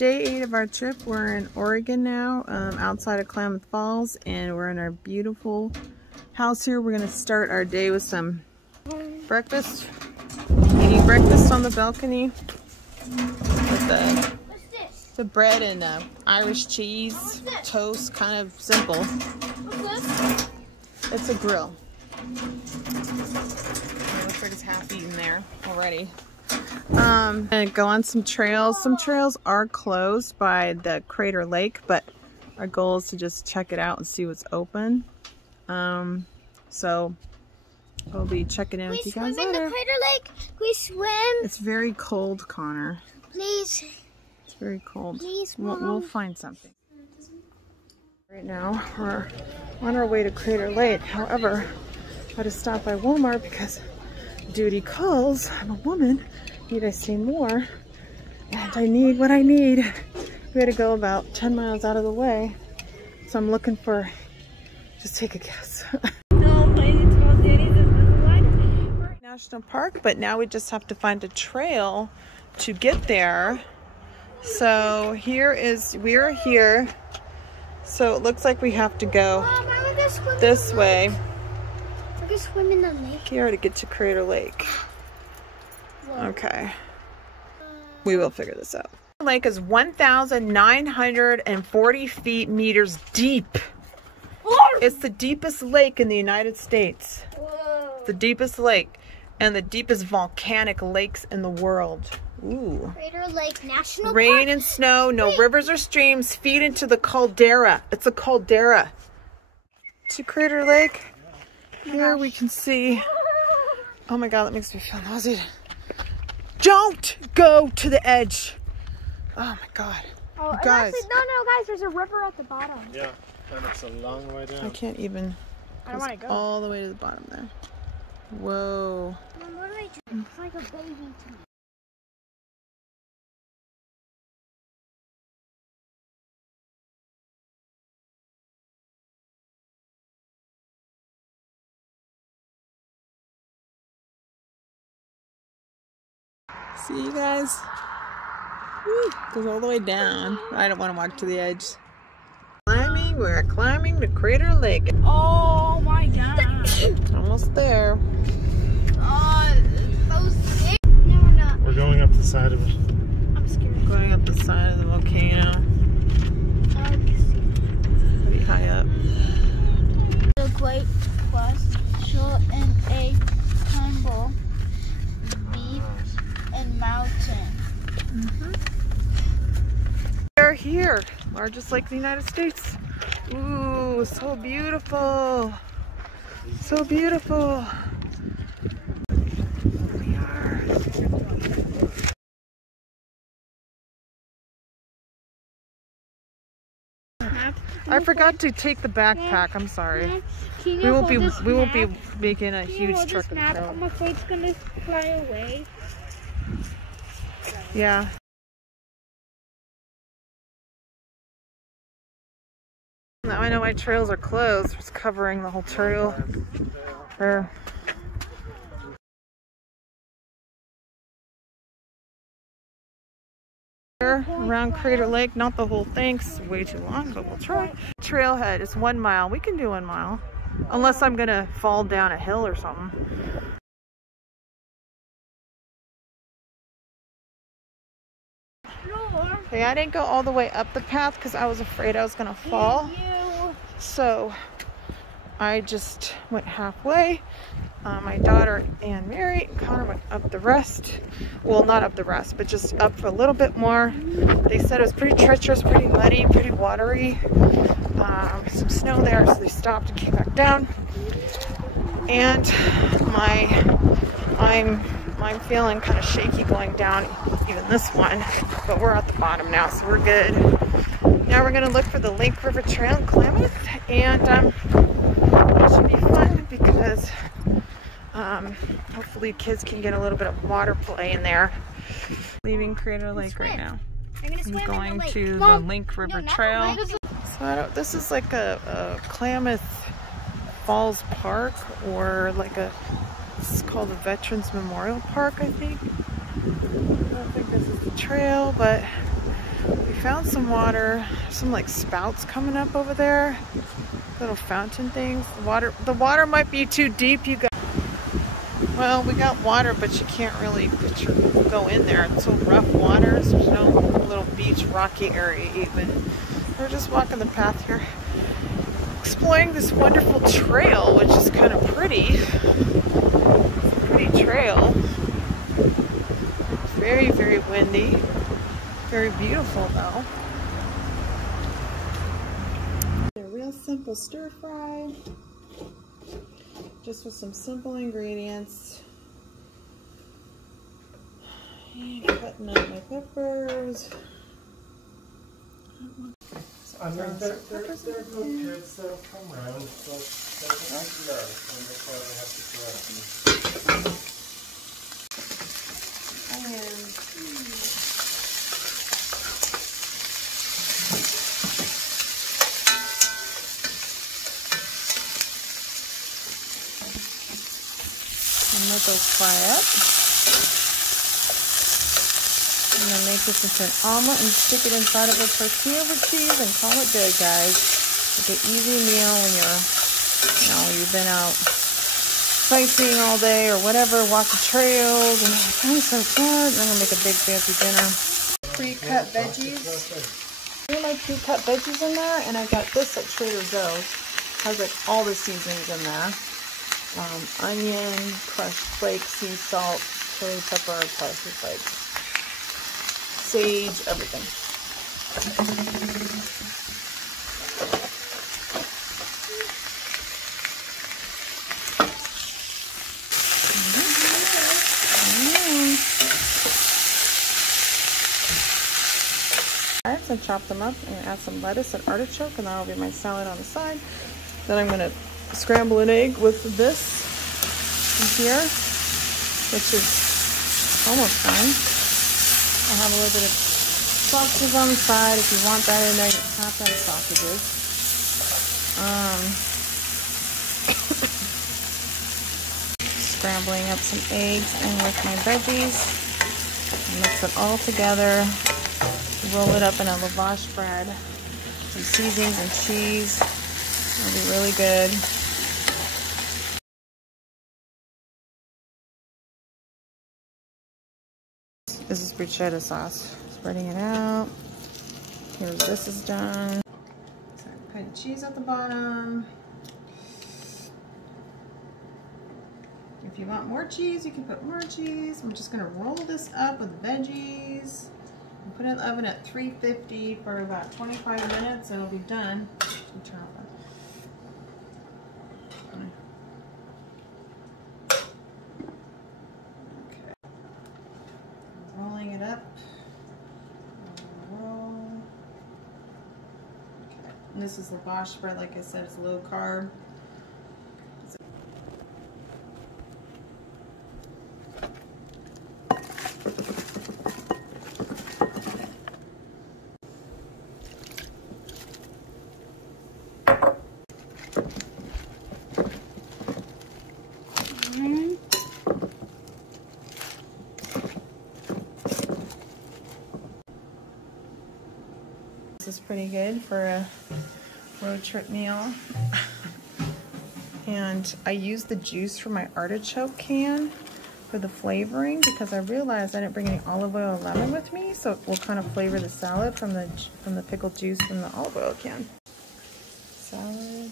Day 8 of our trip. We're in Oregon now, outside of Klamath Falls, and we're in our beautiful house here. We're gonna start our day with some breakfast. Eating breakfast on the balcony with the bread and Irish cheese, toast, kind of simple. What's this? It's a grill. It looks like it's half eaten there already. And go on some trails. Some trails are closed by the Crater Lake, but our goal is to just check it out and see what's open. So we'll be checking in with you guys later. We swim in the Crater Lake. We swim. It's very cold, Connor. Please. It's very cold. Please, Mom. We'll find something. Right now we're on our way to Crater Lake. However, I had to stop by Walmart because duty calls. I'm a woman. Need I say more? And I need what I need. We had to go about 10 miles out of the way. So I'm looking for, just take a guess. National Park, but now we just have to find a trail to get there. So we're here. So it looks like we have to go this way. We're gonna swim in the lake. Here to get to Crater Lake. Okay. We will figure this out. The lake is 1,940 meters deep. It's the deepest lake in the United States. Whoa. The deepest lake and the deepest volcanic lakes in the world. Ooh. Crater Lake National Park. Rain and snow, no rivers or streams feed into the caldera. It's a caldera. To Crater Lake. Here we can see. Oh my God, that makes me feel nauseated. Don't go to the edge. Oh my God. Oh, guys. Actually, no, guys, there's a river at the bottom. Yeah, and it's a long way down. I can't even. I don't want to go. All the way to the bottom there. Whoa. Mom, what do I do? It's like a baby to me. See you guys. Woo, goes all the way down. I don't want to walk to the edge. We're climbing the Crater Lake. Oh my God. Almost there. No. We're going up the side of it. I'm scared. Going up the side of the volcano. Pretty high up. The Great West Shore and a tumble beach and mountain. We're here, largest lake in the United States. Ooh, so beautiful. So beautiful. Here we are. I forgot to take the backpack. I'm sorry. We won't be making a huge trek. I'm afraid it's gonna fly away. Yeah. Now I know my trails are closed. It's covering the whole trail. Around Crater Lake, not the whole thing, it's way too long, but we'll try. Trailhead is 1 mile. We can do 1 mile, unless I'm gonna fall down a hill or something. Okay, I didn't go all the way up the path because I was afraid I was gonna fall. So I just went halfway. My daughter and Mary and Connor went up the rest. Well, not up the rest, but just up for a little bit more. They said it was pretty treacherous, pretty muddy, pretty watery. Some snow there, so they stopped and came back down. And I'm feeling kind of shaky going down even this one, but we're at the bottom now, so we're good. Now we're gonna look for the Lake River Trail in Klamath, and it should be fun because hopefully kids can get a little bit of water play in there. Leaving Crater Lake right now. I'm going to the Lake River Trail. So this is like a Klamath Falls Park, or like it's called the Veterans Memorial Park, I think. I don't think this is the trail, but we found some water, some like spouts coming up over there, little fountain things. The water might be too deep, you guys. Well, we got water, but you can't really go in there. It's so rough waters. There's no little beach, rocky area even. We're just walking the path here, exploring this wonderful trail, which is kind of pretty. It's a pretty trail. Very, very windy. Very beautiful though. A real simple stir fry. Just with some simple ingredients. And cutting up my peppers. And they're good kids, they'll come round, so they have to learn, and that's why they have to grow up. And let those fry up. I'm gonna make this into an omelet and stick it inside of a tortilla with cheese and call it good, guys. Like an easy meal when you've been out sightseeing all day or whatever, walking trails, and I'm so good. And I'm gonna make a big fancy dinner. Pre-cut veggies. I my pre-cut veggies in there, and I got this at Trader Joe's. Has like all the seasonings in there. Onion, crushed flakes, sea salt, chili pepper, parsley flakes, sage, everything. Alright, so chop them up and add some lettuce and artichoke, and that'll be my salad on the side. Then I'm going to scramble an egg with this in here, which is almost done. I'll have a little bit of sausages on the side. If you want that in there, you have to have sausages. Scrambling up some eggs in with my veggies. Mix it all together. Roll it up in a lavash bread. Some seasonings and cheese. It'll be really good. This is bruschetta sauce. Spreading it out. Here's this is done. So put cheese at the bottom. If you want more cheese, you can put more cheese. I'm just gonna roll this up with veggies and put it in the oven at 350 for about 25 minutes. It'll be done. Turn off that. Rolling it up. Roll. Okay. And this is lavash bread, like I said, it's low carb. This is pretty good for a road trip meal. And I used the juice from my artichoke can for the flavoring because I realized I didn't bring any olive oil or lemon with me, so it will kind of flavor the salad from the pickled juice from the olive oil can. Salad,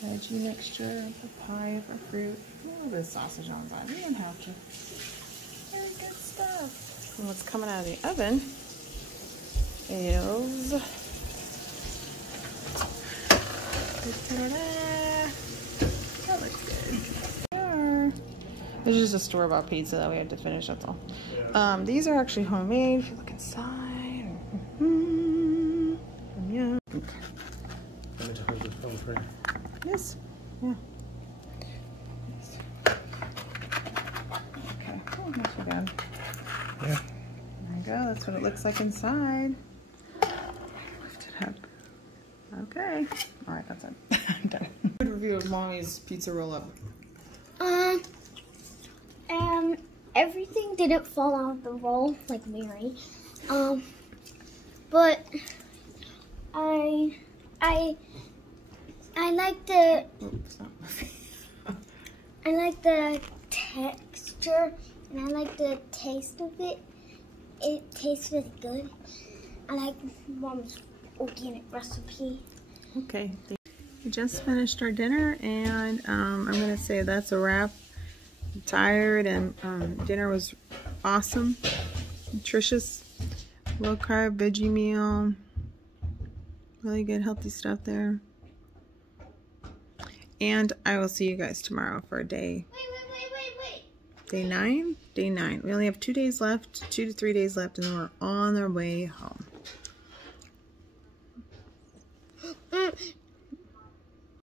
veggie mixture, papaya for fruit, a little bit of sausage on the side. We don't have to. Very good stuff. And what's coming out of the oven is that looks good. There. This is just a store-bought pizza that we had to finish, that's all. These are actually homemade if you look inside. Yeah. Yes. Yeah. Yes. Okay. Oh, not too bad. Yeah. There you go. That's what it looks like inside. Lift it up. Okay. All right, that's it. I'm done. Good review of Mommy's pizza roll-up. Everything didn't fall out of the roll like Mary. but I like the I like the texture and I like the taste of it. It tastes really good. I like Mom's organic recipe. Okay. We just finished our dinner, and I'm gonna say that's a wrap. I'm tired, and dinner was awesome, nutritious, low carb veggie meal, really good healthy stuff there. And I will see you guys tomorrow for day day 9. Day 9. We only have 2 days left, 2 to 3 days left, and then we're on our way home.